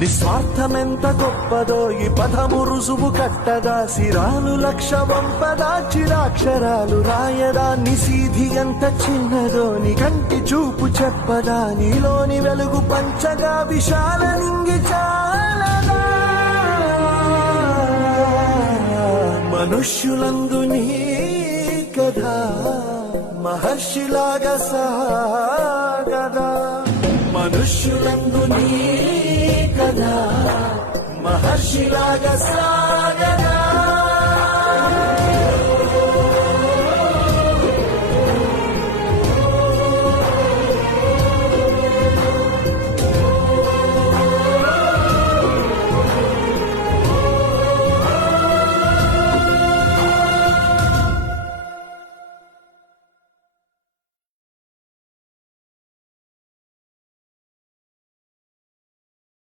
నిస్వార్థమెంత గొప్పదో ఈ పదము రుజువు కట్టదా, సిరాలు లక్ష వంపదా చిరాక్షరాలు రాయదా, నిశీధి ఎంత చిన్నదో నీ కంటి చూపు చెప్పదా, నీలోని వెలుగు పంచగా విశాల నింగి చాలదా. మనుష్యులందు నీ కథ మహర్షిలాగా సాగదా, మనుష్యులందు నీ కథ మహర్షిలాగా సాగదా.